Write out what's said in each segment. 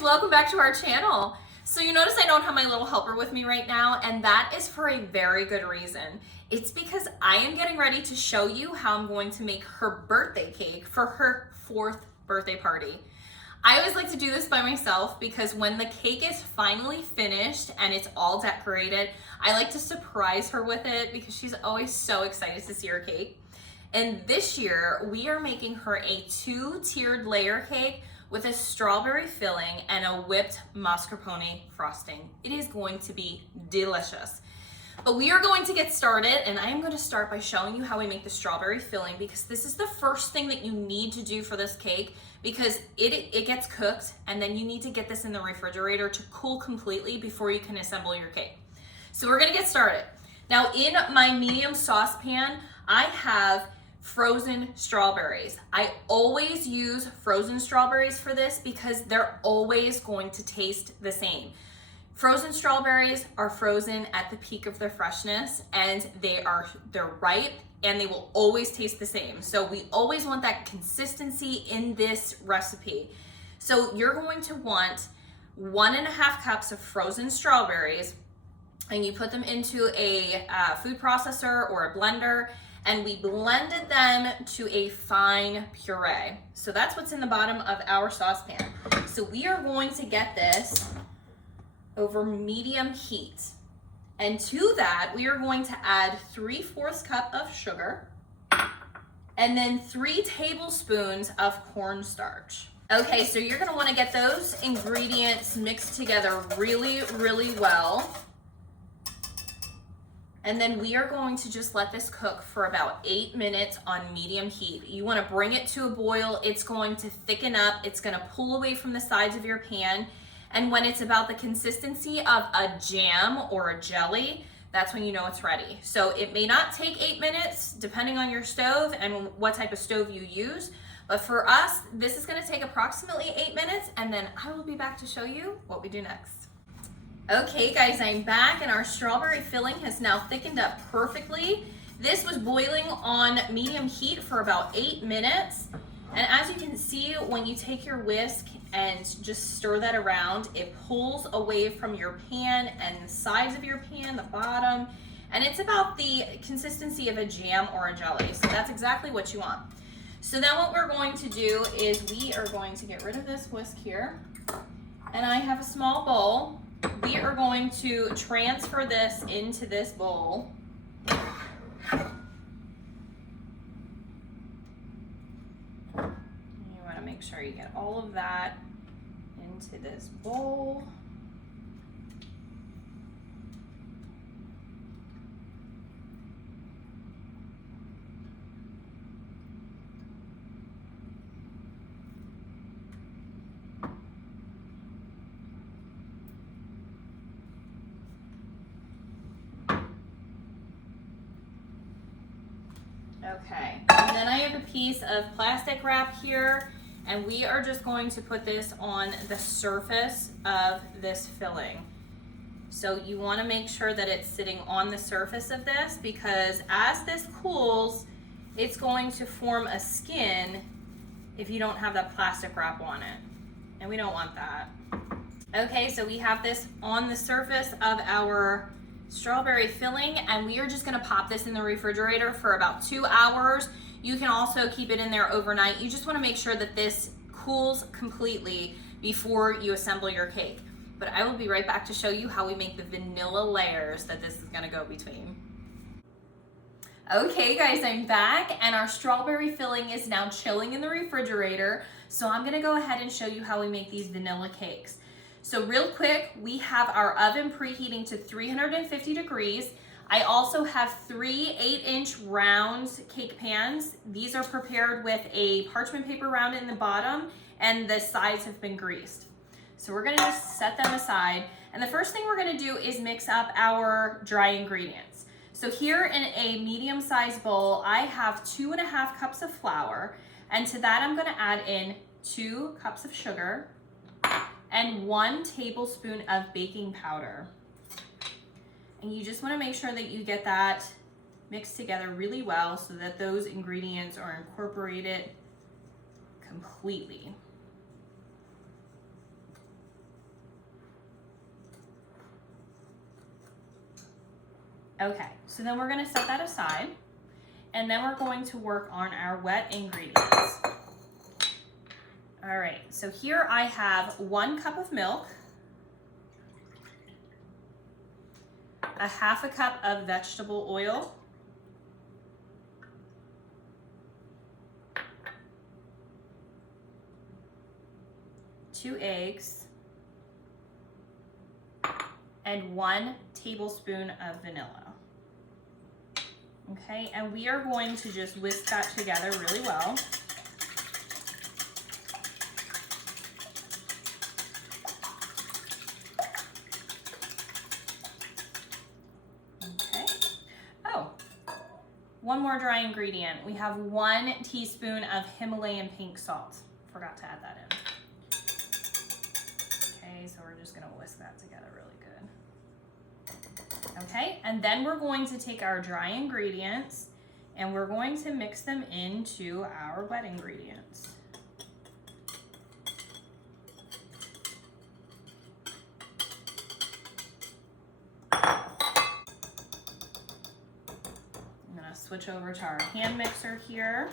guys, welcome back to our channel. So you notice I don't have my little helper with me right now, and that is for a very good reason. It's because I am getting ready to show you how I'm going to make her birthday cake for her 4th birthday party. I always like to do this by myself because when the cake is finally finished and it's all decorated, I like to surprise her with it because she's always so excited to see her cake. And this year, we are making her a 2-tiered layer cake with a strawberry filling and a whipped mascarpone frosting. It is going to be delicious. But we are going to get started, and I am going to start by showing you how we make the strawberry filling because this is the first thing that you need to do for this cake because it gets cooked, and then you need to get this in the refrigerator to cool completely before you can assemble your cake. So we're gonna get started. Now in my medium saucepan, I have frozen strawberries. I always use frozen strawberries for this because they're always going to taste the same. Frozen strawberries are frozen at the peak of their freshness, and they're ripe and they will always taste the same. So we always want that consistency in this recipe. So you're going to want 1.5 cups of frozen strawberries, and you put them into a food processor or a blender, and we blended them to a fine puree. So that's what's in the bottom of our saucepan. So we are going to get this over medium heat. And to that, we are going to add 3/4 cup of sugar and then 3 tablespoons of cornstarch. Okay, so you're gonna wanna get those ingredients mixed together really, really well. And then we are going to just let this cook for about 8 minutes on medium heat. You wanna bring it to a boil. It's going to thicken up. It's gonna pull away from the sides of your pan. And when it's about the consistency of a jam or a jelly, that's when you know it's ready. So it may not take 8 minutes, depending on your stove and what type of stove you use. But for us, this is gonna take approximately 8 minutes, and then I will be back to show you what we do next. Okay guys, I'm back, and our strawberry filling has now thickened up perfectly. This was boiling on medium heat for about 8 minutes. And as you can see, when you take your whisk and just stir that around, it pulls away from your pan and the sides of your pan, the bottom, and it's about the consistency of a jam or a jelly. So that's exactly what you want. So now what we're going to do is we are going to get rid of this whisk here. And I have a small bowl. We are going to transfer this into this bowl. You want to make sure you get all of that into this bowl. Okay, and then I have a piece of plastic wrap here, and we are just going to put this on the surface of this filling. So you want to make sure that it's sitting on the surface of this, because as this cools, it's going to form a skin if you don't have that plastic wrap on it, and we don't want that. Okay, so we have this on the surface of our strawberry filling, and we are just gonna pop this in the refrigerator for about 2 hours. You can also keep it in there overnight. You just wanna make sure that this cools completely before you assemble your cake. But I will be right back to show you how we make the vanilla layers that this is gonna go between. Okay guys, I'm back, and our strawberry filling is now chilling in the refrigerator. So I'm gonna go ahead and show you how we make these vanilla cakes. So real quick, we have our oven preheating to 350 degrees. I also have 3 8-inch round cake pans. These are prepared with a parchment paper round in the bottom, and the sides have been greased. So we're gonna just set them aside. And the first thing we're gonna do is mix up our dry ingredients. So here in a medium-sized bowl, I have 2.5 cups of flour, and to that I'm gonna add in 2 cups of sugar, and 1 tablespoon of baking powder. And you just wanna make sure that you get that mixed together really well so that those ingredients are incorporated completely. Okay, so then we're gonna set that aside, and then we're going to work on our wet ingredients. All right, so here I have 1 cup of milk, a half a cup of vegetable oil, 2 eggs, and 1 tablespoon of vanilla. Okay, and we are going to just whisk that together really well. Okay. Oh, one more dry ingredient. We have 1 teaspoon of Himalayan pink salt. Forgot to add that in. Okay, so we're just gonna whisk that together really good. Okay, and then we're going to take our dry ingredients and we're going to mix them into our wet ingredients. I'm gonna switch over to our hand mixer here.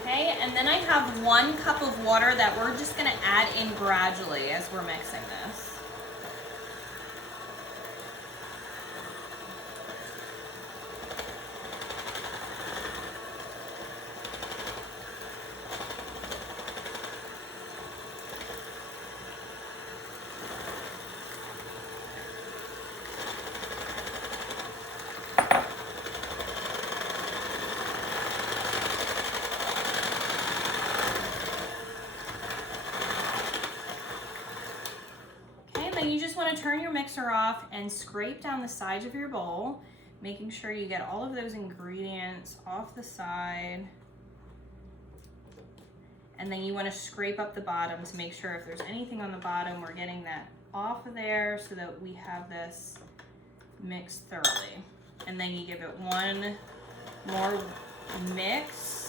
Okay, and then I have 1 cup of water that we're just gonna add in gradually as we're mixing this. Then you just want to turn your mixer off and scrape down the sides of your bowl, making sure you get all of those ingredients off the side. And then you want to scrape up the bottom to make sure if there's anything on the bottom, we're getting that off of there so that we have this mixed thoroughly. And then you give it 1 more mix.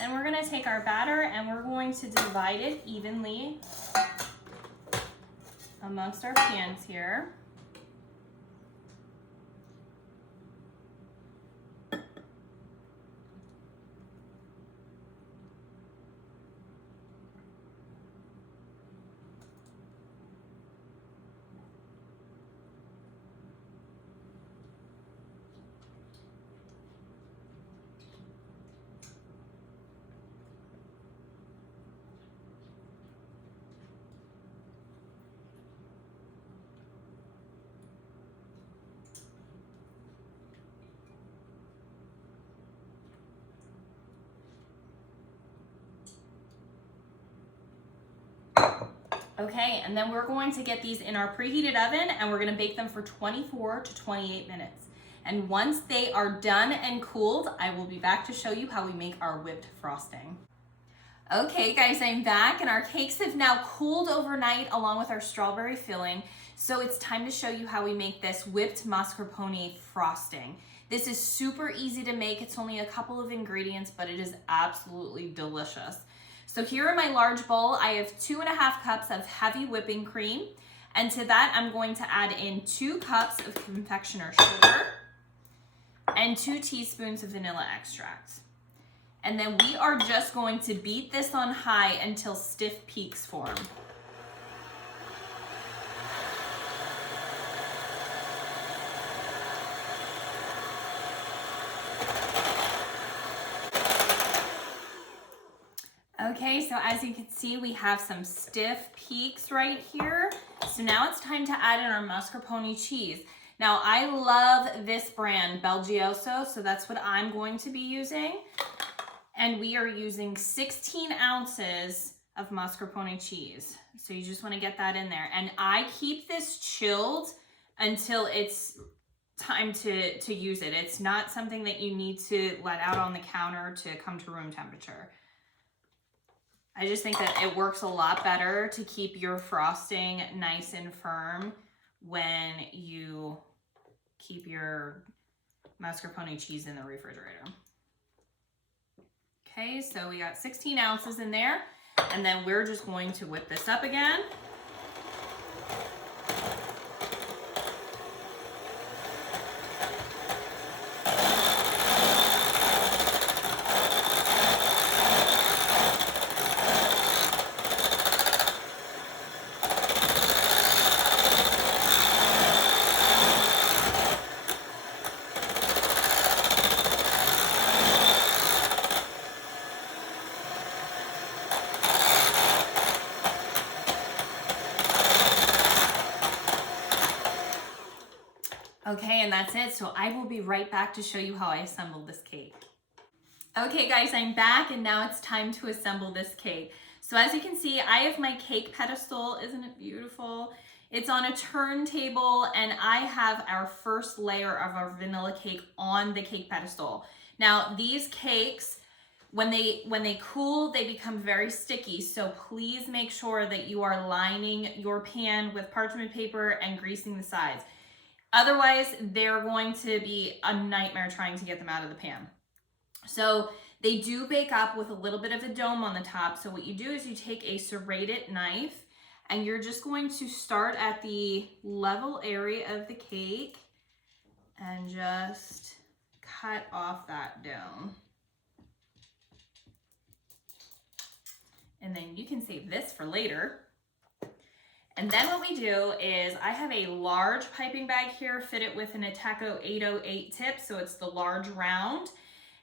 And we're gonna take our batter and we're going to divide it evenly amongst our pans here. Okay, and then we're going to get these in our preheated oven and we're gonna bake them for 24 to 28 minutes. And once they are done and cooled, I will be back to show you how we make our whipped frosting. Okay guys, I'm back and our cakes have now cooled overnight along with our strawberry filling. So it's time to show you how we make this whipped mascarpone frosting. This is super easy to make. It's only a couple of ingredients, but it is absolutely delicious. So here in my large bowl, I have 2.5 cups of heavy whipping cream. And to that, I'm going to add in 2 cups of confectioner sugar and 2 teaspoons of vanilla extract. And then we are just going to beat this on high until stiff peaks form. Okay, so as you can see, we have some stiff peaks right here. So now it's time to add in our mascarpone cheese. Now I love this brand, Belgioso, so that's what I'm going to be using. And we are using 16 ounces of mascarpone cheese. So you just want to get that in there. And I keep this chilled until it's time to use it. It's not something that you need to let out on the counter to come to room temperature. I just think that it works a lot better to keep your frosting nice and firm when you keep your mascarpone cheese in the refrigerator. Okay, so we got 16 ounces in there, and then we're just going to whip this up again. Okay, and that's it. So I will be right back to show you how I assembled this cake. Okay guys, I'm back and now it's time to assemble this cake. So as you can see, I have my cake pedestal. Isn't it beautiful? It's on a turntable and I have our first layer of our vanilla cake on the cake pedestal. Now these cakes, when they cool, they become very sticky. So please make sure that you are lining your pan with parchment paper and greasing the sides. Otherwise, they're going to be a nightmare trying to get them out of the pan. So they do bake up with a little bit of a dome on the top. So what you do is you take a serrated knife and you're just going to start at the level area of the cake and just cut off that dome. And then you can save this for later. And then what we do is I have a large piping bag here fitted with an Ateco 808 tip, so it's the large round.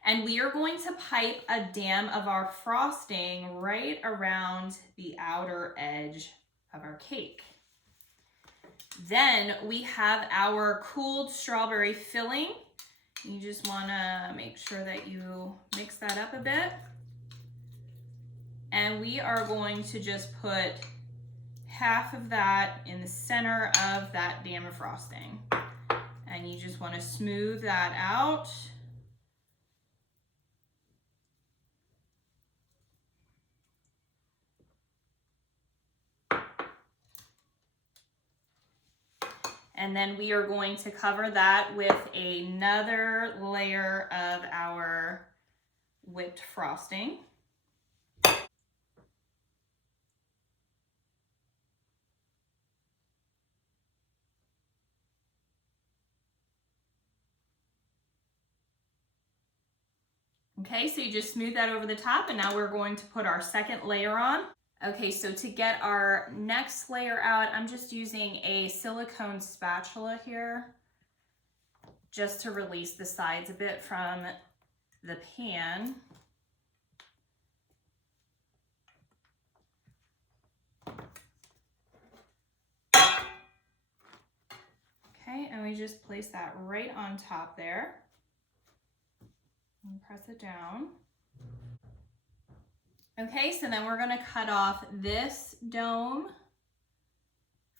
And we are going to pipe a dam of our frosting right around the outer edge of our cake. Then we have our cooled strawberry filling. You just want to make sure that you mix that up a bit. And we are going to just put half of that in the center of that dam of frosting. And you just want to smooth that out. And then we are going to cover that with another layer of our whipped frosting. Okay, so you just smooth that over the top, and now we're going to put our second layer on. Okay, so to get our next layer out, I'm just using a silicone spatula here just to release the sides a bit from the pan. Okay, and we just place that right on top there and press it down. Okay, so then we're going to cut off this dome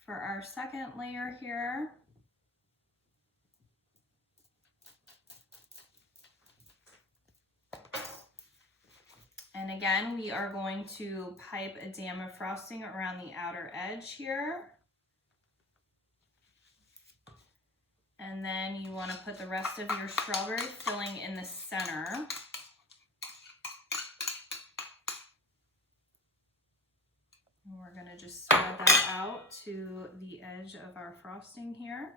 for our second layer here. And again, we are going to pipe a dam of frosting around the outer edge here. And then you want to put the rest of your strawberry filling in the center. And we're going to just spread that out to the edge of our frosting here.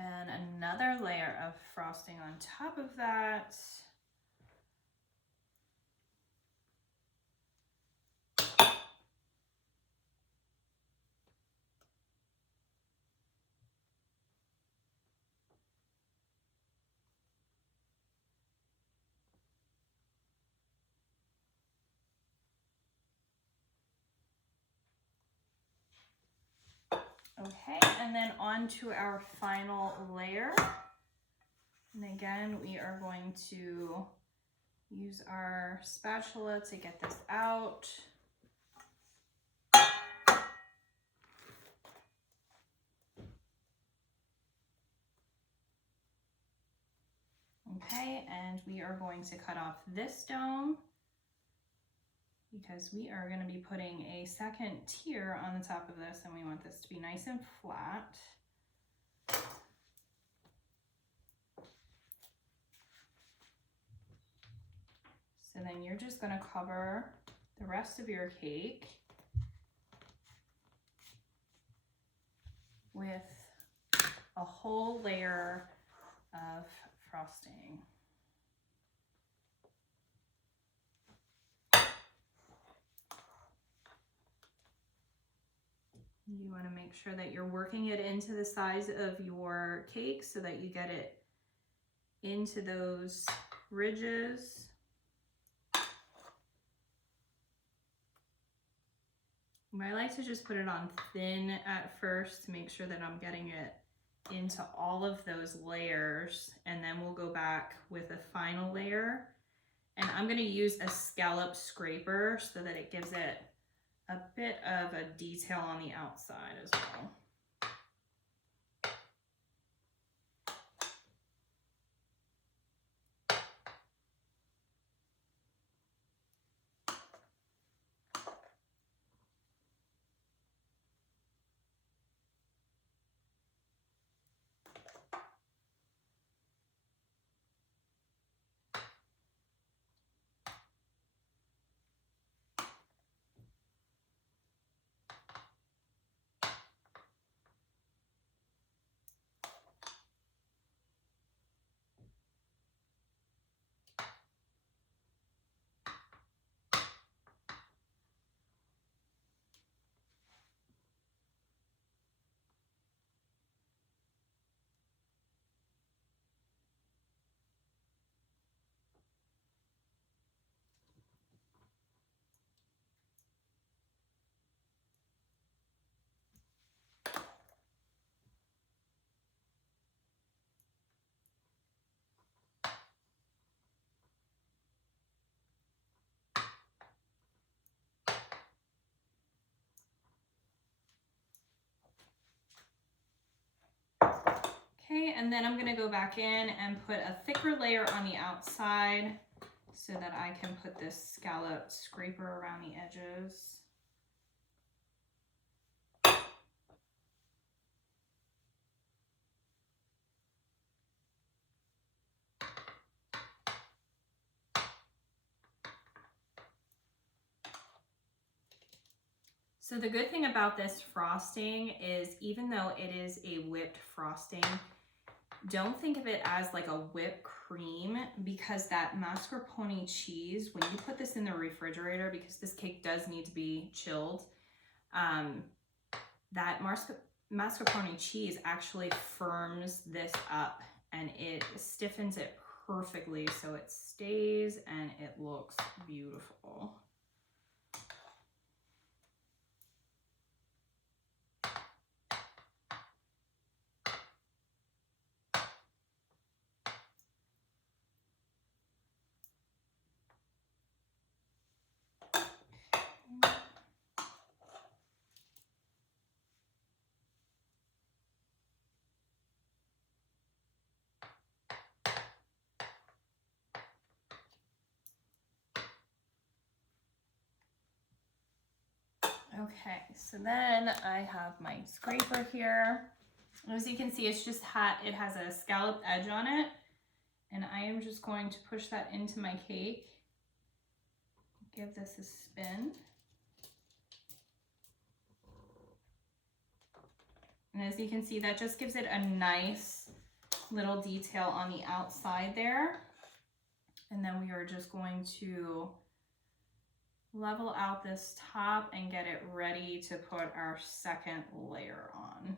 And another layer of frosting on top of that. Okay, and then on to our final layer. And again, we are going to use our spatula to get this out. Okay, and we are going to cut off this dome because we are going to be putting a second tier on the top of this, and we want this to be nice and flat. So then you're just going to cover the rest of your cake with a whole layer of frosting. You want to make sure that you're working it into the size of your cake so that you get it into those ridges. I like to just put it on thin at first to make sure that I'm getting it into all of those layers, and then we'll go back with a final layer. And I'm going to use a scallop scraper so that it gives it a bit of a detail on the outside as well. Okay, and then I'm going to go back in and put a thicker layer on the outside so that I can put this scalloped scraper around the edges. So the good thing about this frosting is, even though it is a whipped frosting, don't think of it as like a whipped cream, because that mascarpone cheese, when you put this in the refrigerator, because this cake does need to be chilled, that mascarpone cheese actually firms this up and it stiffens it perfectly so it stays and it looks beautiful. Okay, so then I have my scraper here. As you can see, it has a scalloped edge on it, and I am just going to push that into my cake. Give this a spin. And as you can see, that just gives it a nice little detail on the outside there. And then we are just going to level out this top and get it ready to put our second layer on.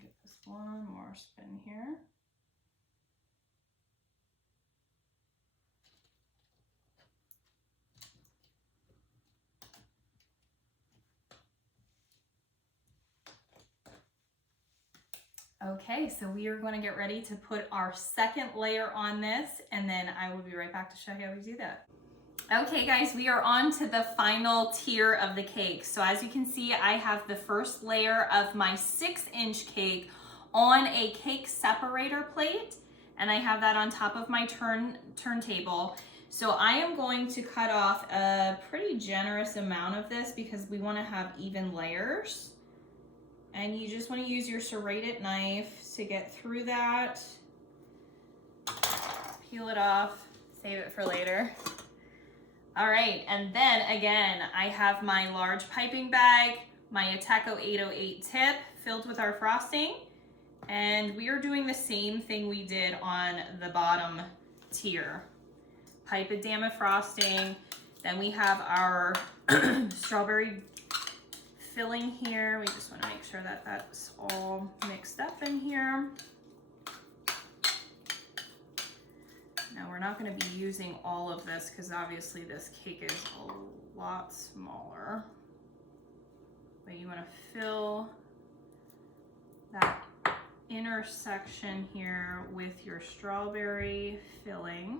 Give this one more spin here. Okay, so we are going to get ready to put our second layer on this, and then I will be right back to show you how we do that. Okay guys, we are on to the final tier of the cake. So as you can see, I have the first layer of my 6-inch cake on a cake separator plate, and I have that on top of my turntable. So I am going to cut off a pretty generous amount of this because we want to have even layers. And you just want to use your serrated knife to get through that. Peel it off, save it for later. All right, and then again, I have my large piping bag, my Ateco 808 tip filled with our frosting, and we are doing the same thing we did on the bottom tier. Pipe a dam of frosting, then we have our strawberry filling here. We just want to make sure that that's all mixed up in here. Now we're not going to be using all of this because obviously this cake is a lot smaller. But you want to fill that inner section here with your strawberry filling.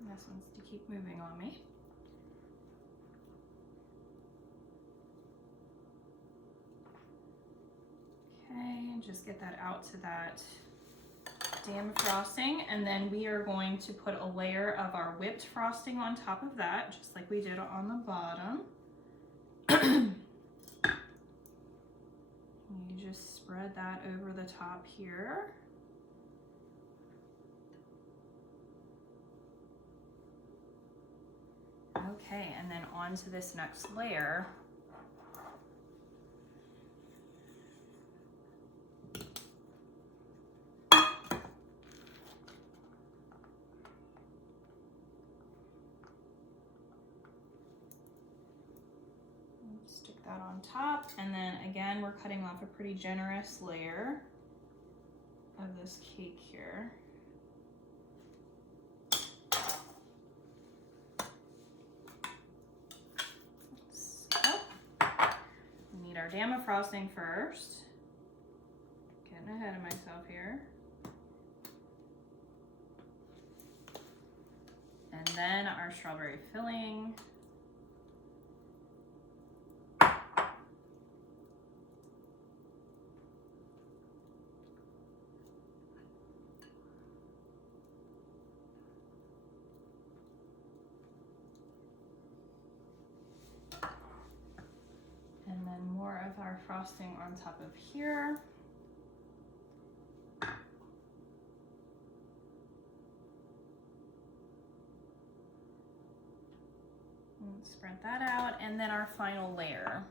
And this one's to keep moving on me. Okay, and just get that out to that dam of frosting, and then we are going to put a layer of our whipped frosting on top of that, just like we did on the bottom. You just spread that over the top here. Okay, and then on to this next layer. Stick that on top, and then again we're cutting off a pretty generous layer of this cake here. So, we need our dam of frosting first. Getting ahead of myself here. And then our strawberry filling. And then more of our frosting on top of here. And spread that out, and then our final layer.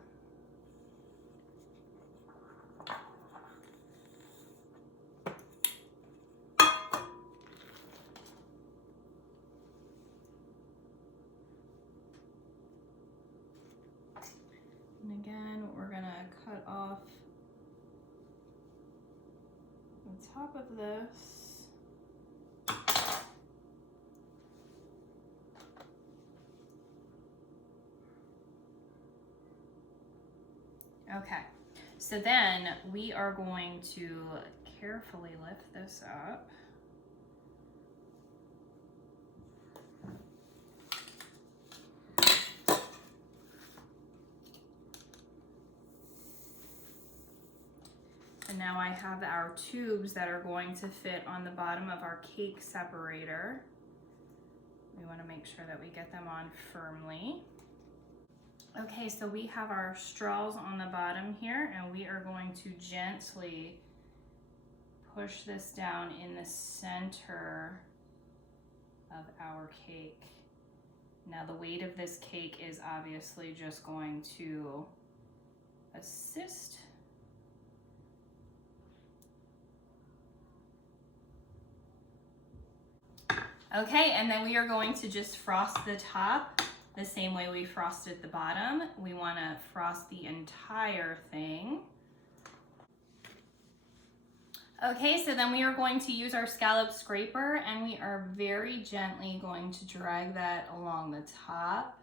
And again, we're gonna cut off the top of this. Okay, so then we are going to carefully lift this up. And now I have our tubes that are going to fit on the bottom of our cake separator. We want to make sure that we get them on firmly. Okay, so we have our straws on the bottom here, and we are going to gently push this down in the center of our cake. Now the weight of this cake is obviously just going to assist. Okay, and then we are going to just frost the top the same way we frosted the bottom. We want to frost the entire thing. Okay, so then we are going to use our scallop scraper, and we are very gently going to drag that along the top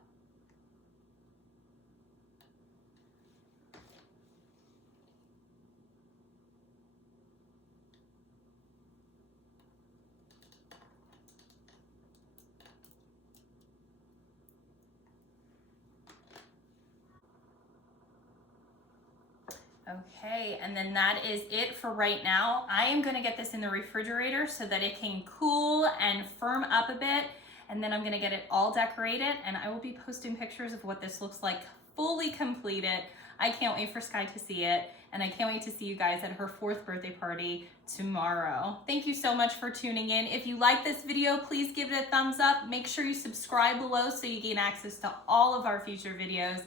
Okay, and then that is it for right now. I am gonna get this in the refrigerator so that it can cool and firm up a bit, and then I'm gonna get it all decorated, and I will be posting pictures of what this looks like fully completed. I can't wait for Sky to see it, and I can't wait to see you guys at her 4th birthday party tomorrow. Thank you so much for tuning in. If you like this video, please give it a thumbs up. Make sure you subscribe below so you gain access to all of our future videos.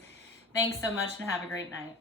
Thanks so much and have a great night.